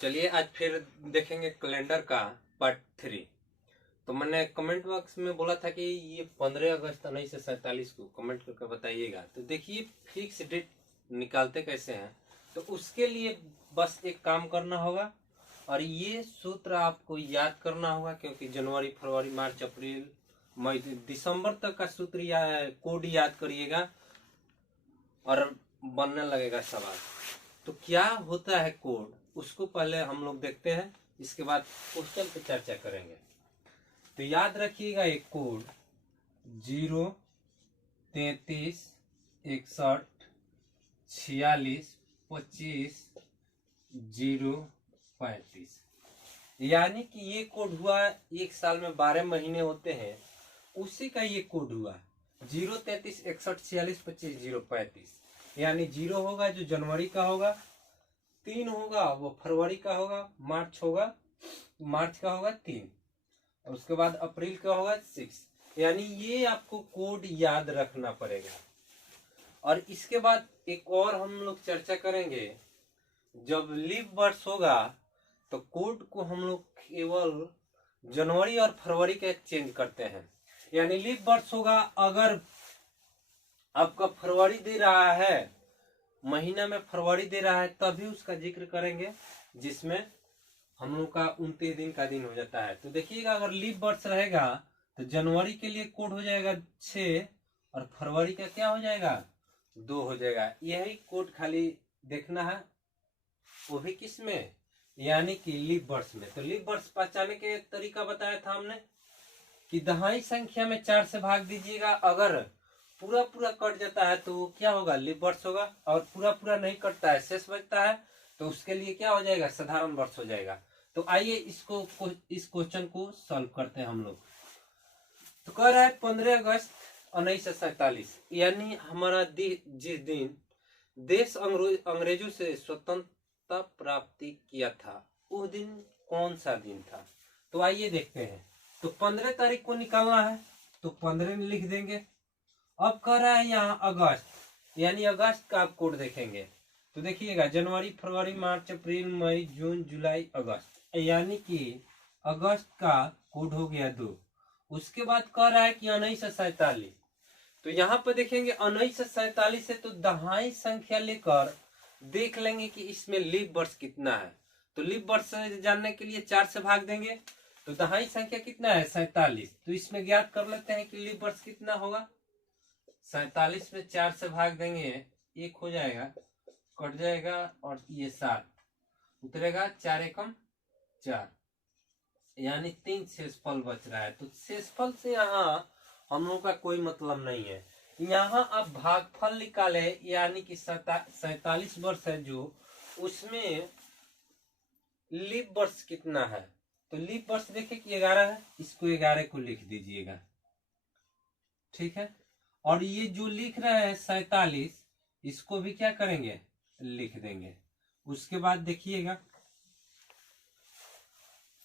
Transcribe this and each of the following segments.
चलिए आज फिर देखेंगे कैलेंडर का पार्ट 3। तो मैंने कमेंट बॉक्स में बोला था कि ये 15 अगस्त 1947 को कमेंट करके बताइएगा। तो देखिए फिक्स डेट निकालते कैसे हैं। तो उसके लिए बस एक काम करना होगा और ये सूत्र आपको याद करना होगा, क्योंकि जनवरी, फरवरी, मार्च, अप्रैल, मई, दिसंबर तक का सूत्र या कोड याद करिएगा और बनने लगेगा सवाल। तो क्या होता है कोड, उसको पहले हम लोग देखते हैं, इसके बाद क्वेश्चन पे चर्चा करेंगे। तो याद रखिएगा एक कोड 0, 33, 61, 46, 25, 0, 35। यानी कि ये कोड हुआ, एक साल में 12 महीने होते हैं, उसी का ये कोड हुआ 0, 33, 61, 46, 25, 0, 35। यानी 0 होगा जो जनवरी का होगा, 3 होगा वो फरवरी का होगा, मार्च का होगा 3, और उसके बाद अप्रैल का होगा 6। यानी ये आपको कोड याद रखना पड़ेगा। और इसके बाद एक और हम लोग चर्चा करेंगे, जब लीप वर्ष होगा तो कोड को हम लोग केवल जनवरी और फरवरी के चेंज करते हैं। यानी लीप वर्ष होगा, अगर आपका फरवरी दे रहा है, महीना में फरवरी दे रहा है, तभी उसका जिक्र करेंगे, जिसमें हम लोग का 29 दिन का दिन हो जाता है। तो देखिएगा अगर लीप वर्ष रहेगा तो जनवरी के लिए कोड हो जाएगा 6 और फरवरी का क्या हो जाएगा 2 हो जाएगा। यही कोड खाली देखना है, वो भी किस में, यानी कि लीप वर्ष में। तो लीप वर्ष पहचाने के तरीका बताया था हमने कि दहाई संख्या में 4 से भाग दीजिएगा। अगर पूरा पूरा कट जाता है तो क्या होगा, लीप वर्ष होगा, और पूरा पूरा नहीं कटता है, शेष बचता है, तो उसके लिए क्या हो जाएगा, साधारण वर्ष हो जाएगा। तो आइए इस क्वेश्चन को सॉल्व करते हैं हम लोग। तो कह रहा है 15 अगस्त 1947, यानी हमारा जिस दिन देश अंग्रेजों से स्वतंत्रता प्राप्ति किया था, उस दिन कौन सा दिन था। तो आइए देखते हैं। तो 15 तारीख को निकालना है, तो 15 में लिख देंगे। अब कह रहा है यहाँ अगस्त, यानी अगस्त का आप कोड देखेंगे। तो देखिएगा जनवरी, फरवरी, मार्च, अप्रैल, मई, जून, जुलाई, अगस्त, यानी कि अगस्त का कोड हो गया 2। उसके बाद कह रहा है कि 1947। तो यहाँ पर देखेंगे 1947 से तो दहाई संख्या लेकर देख लेंगे कि इसमें लीप वर्ष कितना है। तो लीप वर्ष जानने के लिए 4 से भाग देंगे, तो दहाई संख्या कितना है 47। तो इसमें ज्ञात कर लेते हैं कि लीप वर्ष कितना होगा। 47 में 4 से भाग देंगे, 1 हो जाएगा, कट जाएगा, और ये 7 उतरेगा, 4 एकम 4, यानी 3 शेषफल बच रहा है। तो शेषफल से यहाँ हम लोग का कोई मतलब नहीं है। यहाँ आप भागफल निकाले, यानी कि 47 वर्ष है जो, उसमें लीप वर्ष कितना है। तो लीप वर्ष देखिए कि 11 है, इसको 11 को लिख दीजिएगा, ठीक है। और ये जो लिख रहे हैं 47, इसको भी क्या करेंगे, लिख देंगे। उसके बाद देखिएगा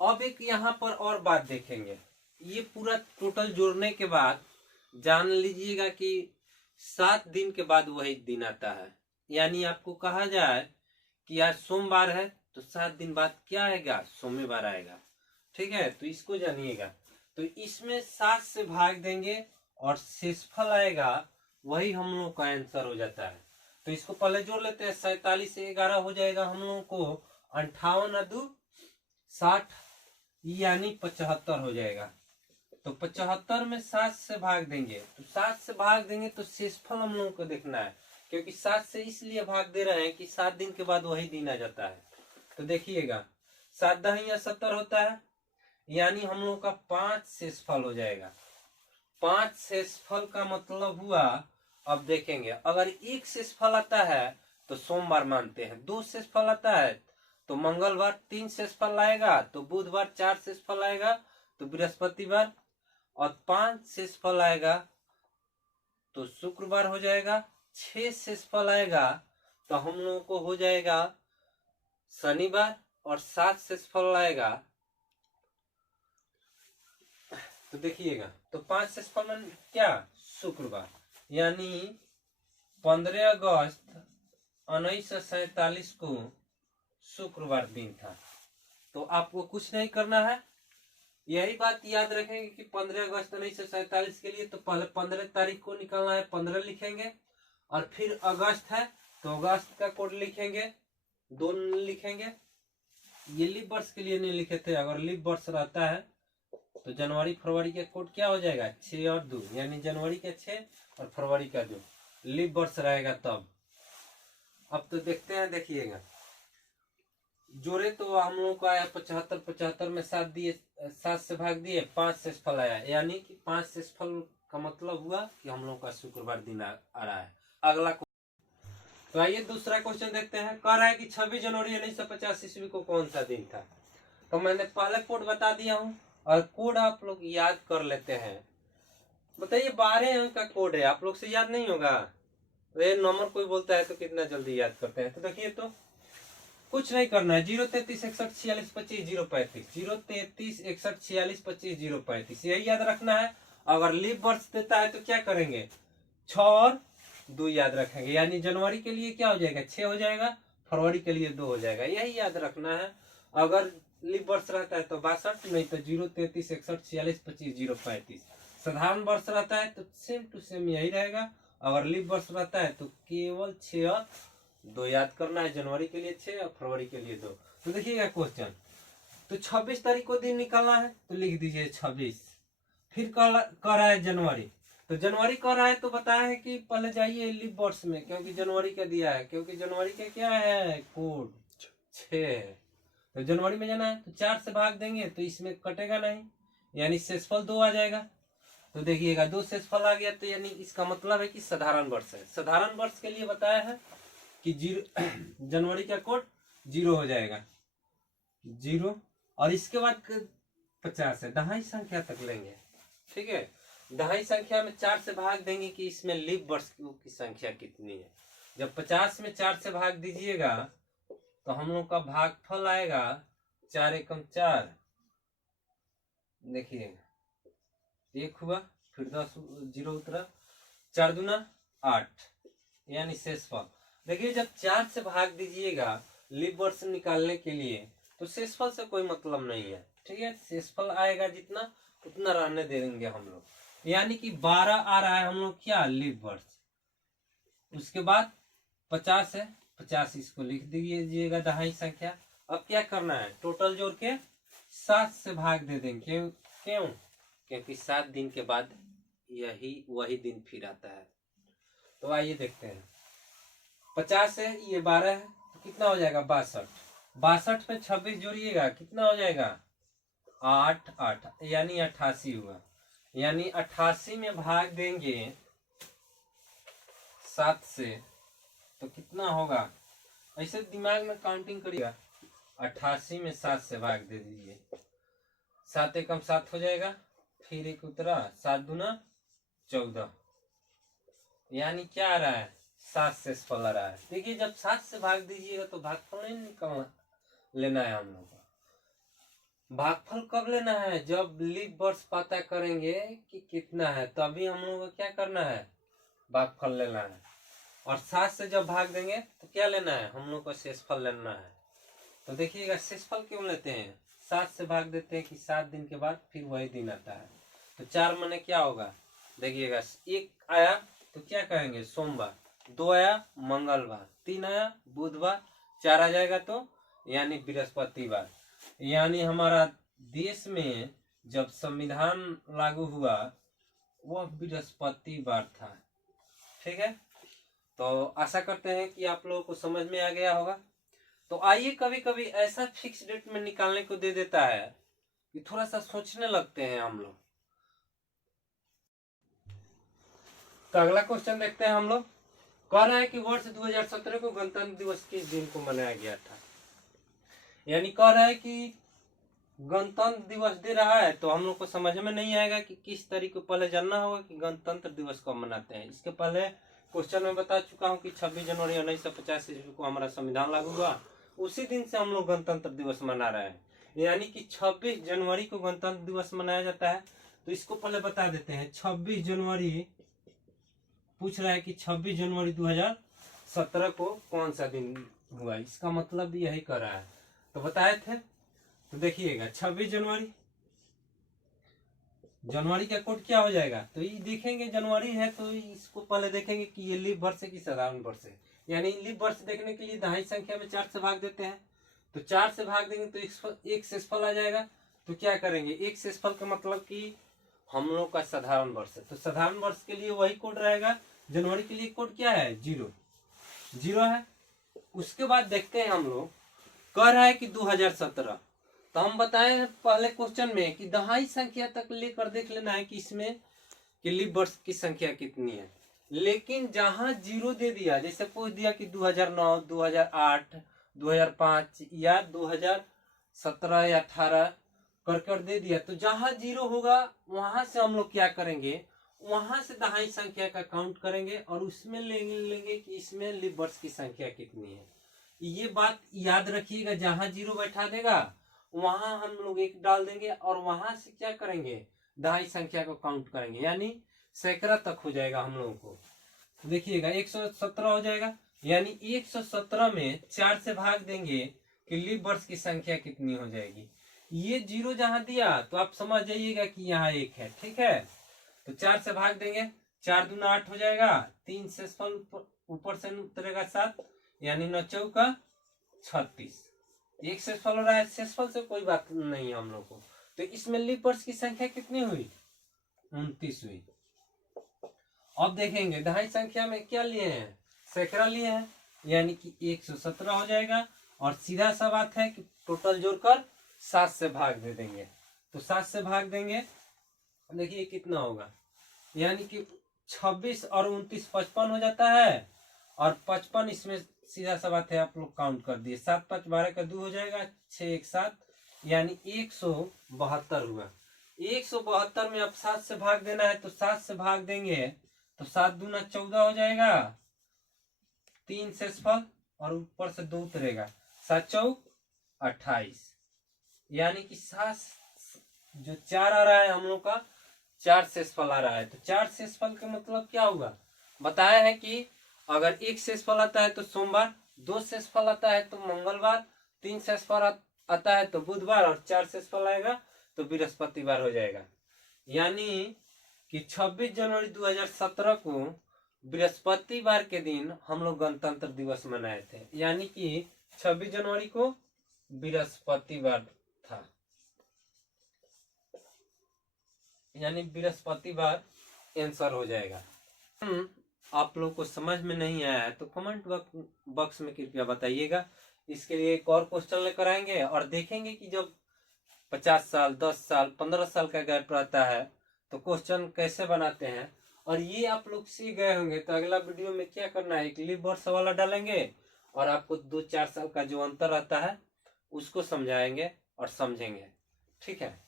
अब एक यहाँ पर और बात देखेंगे। ये पूरा टोटल जोड़ने के बाद जान लीजिएगा कि 7 दिन के बाद वही दिन आता है। यानी आपको कहा जाए कि आज सोमवार है, तो 7 दिन बाद क्या आएगा, सोमवार आएगा, ठीक है। तो इसको जानिएगा। तो इसमें 7 से भाग देंगे और शेषफल आएगा, वही हम लोग का आंसर हो जाता है। तो इसको पहले जोड़ लेते हैं। 47 से 11 हो जाएगा हम लोगों को 58 और 2 60, यानी 75 हो जाएगा। तो 75 में 7 से भाग देंगे, तो 7 से भाग देंगे तो शेषफल हम लोगों को देखना है, क्योंकि 7 से इसलिए भाग दे रहे हैं कि 7 दिन के बाद वही दिन आ जाता है। तो देखिएगा 7 दहिया 70 होता है, यानी हम लोग का 5 शेषफल हो जाएगा। 5 शेषफल का मतलब हुआ, अब देखेंगे अगर 1 शेषफल आता है तो सोमवार मानते हैं, 2 शेषफल आता है तो मंगलवार, 3 शेषफल आएगा तो बुधवार, 4 शेषफल आएगा तो बृहस्पतिवार, और 5 शेषफल आएगा तो शुक्रवार हो जाएगा, 6 शेषफल आएगा तो हम लोगों को हो जाएगा शनिवार, और 7 शेषफल आएगा तो देखिएगा, तो 5 शेषफल में क्या, शुक्रवार। यानी 15 अगस्त 1947 को शुक्रवार दिन था। तो आपको कुछ नहीं करना है, यही बात याद रखेंगे कि 15 अगस्त 1947 के लिए तो पहले 15 तारीख को निकालना है, 15 लिखेंगे, और फिर अगस्त है तो अगस्त का कोड लिखेंगे, 2 लिखेंगे। ये लीप वर्ष के लिए नहीं लिखे थे, अगर लीप वर्ष रहता है तो जनवरी फरवरी का कोड क्या हो जाएगा, 6 और 2, यानी जनवरी का 6 और फरवरी का 2 लीप वर्ष रहेगा तब। अब तो देखते हैं, देखिएगा जोड़े तो हम लोग को आया 75, 75 में 7 दिए, 7 से भाग दिए, 5 शेषफल आया, यानी कि 5 शेषफल का मतलब हुआ कि हम लोग का शुक्रवार दिन आ रहा है। अगला तो आइए दूसरा क्वेश्चन देखते हैं। कह रहा है कि 26 जनवरी 1950 ईस्वी को कौन सा दिन था। तो मैंने पहले कोड बता दिया हूँ, और कोड आप लोग याद कर लेते हैं। बताइए 12 अंक का कोड है, आप लोग से याद नहीं होगा। ये नंबर कोई बोलता है तो कितना जल्दी याद करते हैं। तो देखिए, तो कुछ नहीं करना है, 033 61 46 25 035, 033 61 46 25 035, यही याद रखना है। अगर लीप वर्ष देता है तो क्या करेंगे, 6 और 2 याद रखेंगे, यानी जनवरी के लिए क्या हो जाएगा, 6 हो जाएगा, फरवरी के लिए 2 हो जाएगा, यही याद रखना है। अगर लीप वर्ष रहता है तो 62, नहीं तो 033 61 46 25 035। साधारण वर्ष रहता है तो सेम टू सेम यही रहेगा। अगर लीप वर्ष रहता है तो केवल 6 और 2 याद करना है, जनवरी के लिए 6 और फरवरी के लिए 2। तो देखिएगा क्वेश्चन, तो 26 तारीख को दिन निकालना है तो लिख दीजिए 26। फिर कह रहा है जनवरी, तो जनवरी कह रहा है तो बताया है कि पहले जाइए लीप वर्ष में, क्योंकि जनवरी का दिया है, क्योंकि जनवरी का क्या है कोड 6 है। तो जनवरी में जाना है तो 4 से भाग देंगे तो इसमें कटेगा नहीं, यानी शेषफल 2 आ जाएगा। तो देखिएगा 2 शेषफल आ गया, तो यानी इसका मतलब है कि साधारण वर्ष है। साधारण वर्ष के लिए बताया है कि 0 जनवरी का कोड 0 हो जाएगा, 0, और इसके बाद 50 है, दहाई संख्या तक लेंगे, ठीक है। दहाई संख्या में 4 से भाग देंगे कि इसमें लीप वर्ष की संख्या कितनी है। जब 50 में 4 से भाग दीजिएगा तो हम लोग का भागफल आएगा 4 एकम 4, देखिएगा 1 हुआ, फिर 10 0 उतरा, 4 दूना 8, यानी शेषफल। देखिए जब 4 से भाग दीजिएगा लीप वर्ष निकालने के लिए तो शेषफल से कोई मतलब नहीं है, ठीक है। शेषफल आएगा जितना उतना रहने देंगे हम लोग, यानी कि 12 आ रहा है हम लोग क्या, लीप वर्ष। उसके बाद 50 है, 50 इसको लिख दीजिएगा दहाई संख्या। अब क्या करना है, टोटल जोड़ के 7 से भाग दे देंगे, क्यों, क्योंकि 7 दिन के बाद वही दिन फिर आता है। तो आइए देखते हैं, 50 है, ये 12 है, तो कितना हो जाएगा 62, 62 में 26 जोड़िएगा कितना हो जाएगा 8, 8 यानी 88 हुआ, यानी 88 में भाग देंगे 7 से तो कितना होगा, ऐसे दिमाग में काउंटिंग करिएगा। 88 में 7 से भाग दे दीजिए, 7 एकम 7 हो जाएगा, फिर 1 उतरा, 7 दूना 14, यानी क्या आ रहा है 7 शेषफल आ रहा है। देखिए जब 7 से भाग दीजिएगा तो भागफल नहीं निकालना, लेना है हम लोग को। भागफल कब लेना है, जब लीप वर्ष पता करेंगे कि कितना है, तभी हम लोग को क्या करना है, भागफल लेना है। और 7 से जब भाग देंगे तो क्या लेना है, हम लोग को शेषफल लेना है। तो देखिएगा शेषफल क्यों लेते हैं, 7 से भाग देते हैं कि 7 दिन के बाद फिर वही दिन आता है। तो 4 मने क्या होगा, देखिएगा 1 आया तो क्या कहेंगे सोमवार, 2 आया मंगलवार, 3 आया बुधवार, 4 आ जाएगा तो यानी बृहस्पतिवार। यानी हमारा देश में जब संविधान लागू हुआ वह बृहस्पतिवार था, ठीक है। तो आशा करते हैं कि आप लोगों को समझ में आ गया होगा। तो आइए, कभी कभी ऐसा फिक्स डेट में निकालने को दे देता है कि थोड़ा सा सोचने लगते हैं हम लोग। तो अगला क्वेश्चन देखते हैं हम लोग। कह रहा है कि वर्ष 2017 को गणतंत्र दिवस किस दिन को मनाया गया था। यानी कह रहा है कि गणतंत्र दिवस दे रहा है तो हम लोग को समझ में नहीं आएगा कि किस तारीख को, पहले जानना होगा कि गणतंत्र दिवस कब मनाते हैं। इसके पहले क्वेश्चन में बता चुका हूँ कि 26 जनवरी 1950 ईस्वी को हमारा संविधान लागू हुआ, उसी दिन से हम लोग गणतंत्र दिवस मना रहे हैं, यानी कि 26 जनवरी को गणतंत्र दिवस मनाया जाता है। तो इसको पहले बता देते हैं, 26 जनवरी पूछ रहा है कि 26 जनवरी 2017 17 को कौन सा दिन हुआ, इसका मतलब यही कर रहा है। तो बताए थे। तो देखिएगा 26 जनवरी, जनवरी का कोड क्या हो जाएगा, तो ये देखेंगे जनवरी है तो इसको पहले देखेंगे कि ये लीप वर्ष है कि साधारण वर्ष है। यानी लीप वर्ष देखने के लिए दहाई संख्या में 4 से भाग देते हैं। तो 4 से भाग देंगे तो एक शेषफल आ जाएगा। तो क्या करेंगे, एक शेषफल का मतलब कि हम लोग का साधारण वर्ष है, तो साधारण वर्ष के लिए वही कोड रहेगा। जनवरी के लिए कोड क्या है, 0 0 है। उसके बाद देखते हैं हम लोग, कह रहा है कि 2017। तो हम बताए हैं पहले क्वेश्चन में कि दहाई संख्या तक लेकर देख लेना है कि इसमें कि लीप वर्ष की संख्या कितनी है। लेकिन जहां 0 दे दिया, जैसे पूछ दिया कि 2009, 2008, 2005 या 2017 या 18 कर दे दिया, तो जहां 0 होगा वहां से हम लोग क्या करेंगे, वहां से दहाई संख्या का काउंट करेंगे और उसमें लेंगे कि इसमें लीप वर्ष की संख्या कितनी है। ये बात याद रखिएगा, जहां 0 बैठा देगा वहां हम लोग 1 डाल देंगे और वहां से क्या करेंगे, दहाई संख्या को काउंट करेंगे, यानी सैकड़ा तक हो जाएगा हम लोगों को। तो देखिएगा 117 हो जाएगा, यानी 117 में 4 से भाग देंगे कि लीप वर्ष की संख्या कितनी हो जाएगी। ये 0 जहां दिया तो आप समझ जाइएगा कि यहाँ 1 है, ठीक है। तो 4 से भाग देंगे, 4 दूना 8 हो जाएगा, 3 शेषफल ऊपर से उतरेगा 7, यानी 9 चौका 36। एक शेषफल हो रहा है, शेषफल से कोई बात नहीं है हम लोग को। तो इसमें लीप वर्ष की संख्या कितनी हुई, 29 हुई। अब देखेंगे दहाई संख्या में क्या लिए हैं, सैकड़ा लिए हैं, यानी कि 117 हो जाएगा। और सीधा सा बात है कि टोटल जोड़कर 7 से भाग दे देंगे। तो 7 से भाग देंगे, देखिए कितना होगा, यानी कि 26 और 29 55 हो जाता है। और 55 इसमें सीधा सा बात है, आप लोग काउंट कर दिए, 7 5 12 का 2 हो जाएगा, 6 1 7, यानी 172 हुआ। 172 में अब 7 से भाग देना है, तो 7 से भाग देंगे तो 7 दूना 14 हो जाएगा, 3 शेषफल और ऊपर से 2 उतरेगा, 7 चौक 28, यानी कि 7 जो 4 आ रहा है हम लोग का, 4 शेषफल आ रहा है। तो 4 शेषफल का मतलब क्या होगा, बताया है कि अगर 1 शेषफल आता है तो सोमवार, 2 शेषफल आता है तो मंगलवार, 3 शेषफल आता है तो बुधवार और 4 शेषफल आएगा तो बृहस्पतिवार हो जाएगा। यानी कि 26 जनवरी 2017 को बृहस्पतिवार के दिन हम लोग गणतंत्र दिवस मनाए थे, यानी कि 26 जनवरी को बृहस्पतिवार था, यानी बृहस्पतिवार आंसर हो जाएगा। आप लोग को समझ में नहीं आया है तो कमेंट बॉक्स में कृपया बताइएगा। इसके लिए एक और क्वेश्चन लेकर आएंगे और देखेंगे कि जब 50 साल 10 साल 15 साल का गैप रहता है तो क्वेश्चन कैसे बनाते हैं। और ये आप लोग सीख गए होंगे तो अगला वीडियो में क्या करना है, एक लीप वर्ष वाला डालेंगे और आपको 2-4 साल का जो अंतर रहता है उसको समझाएंगे और समझेंगे, ठीक है।